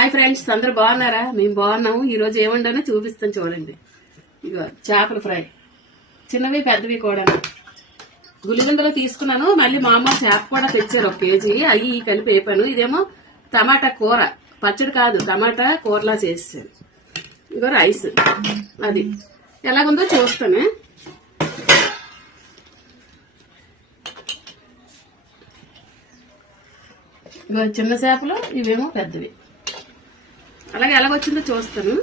Hi friends, అందరు బాగున్నారా? మేము బాగున్నాము. ఈ రోజు ఏముండనో చూపిస్తాను చూడండి. ఇగో చేపల ఫ్రై, చిన్నవి పెద్దవి కూడా. గులిగందలో తీసుకున్నాను. మళ్ళీ మా అమ్మ చేప కూడా తెచ్చారు 1 కేజీ. అవి కలిపి వేపాను. ఇదేమో టమాటా కూర, పచ్చడి కాదు, టమాటా కూరలా చేసాను. ఇగో రైస్, అది ఎలాగుందో చూస్తాను. ఇగో చిన్న చేపలు, ఇవేమో పెద్దవి. అలాగే ఎలాగొచ్చిందో చూస్తాను.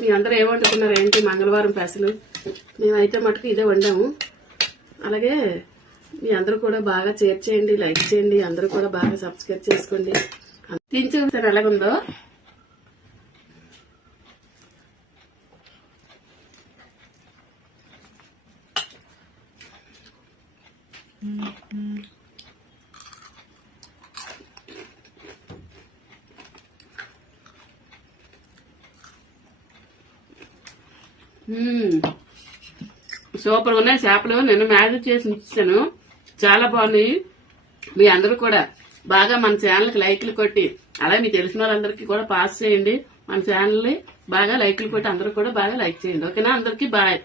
మీ అందరూ ఏ వండుకున్నారు ఏంటి? మంగళవారం పెసలు. మేమైతే మటుకు ఇదే వండాము. అలాగే మీ అందరూ కూడా బాగా షేర్ చేయండి, లైక్ చేయండి, అందరూ కూడా బాగా సబ్స్క్రైబ్ చేసుకోండి. తిని చూపిస్తాను ఎలాగుందో. సూపర్ ఉన్నాయి చేపలు. నేను మ్యారినేట్ చేసి ఇచ్చాను, చాలా బాగున్నాయి. మీ అందరూ కూడా బాగా మన ఛానల్కి లైక్లు కొట్టి, అలాగే మీకు తెలిసిన వాళ్ళందరికీ కూడా పాస్ చేయండి. మన ఛానల్ని బాగా లైక్లు కొట్టి అందరూ కూడా బాగా లైక్ చేయండి. ఓకేనా? అందరికీ బాయ్.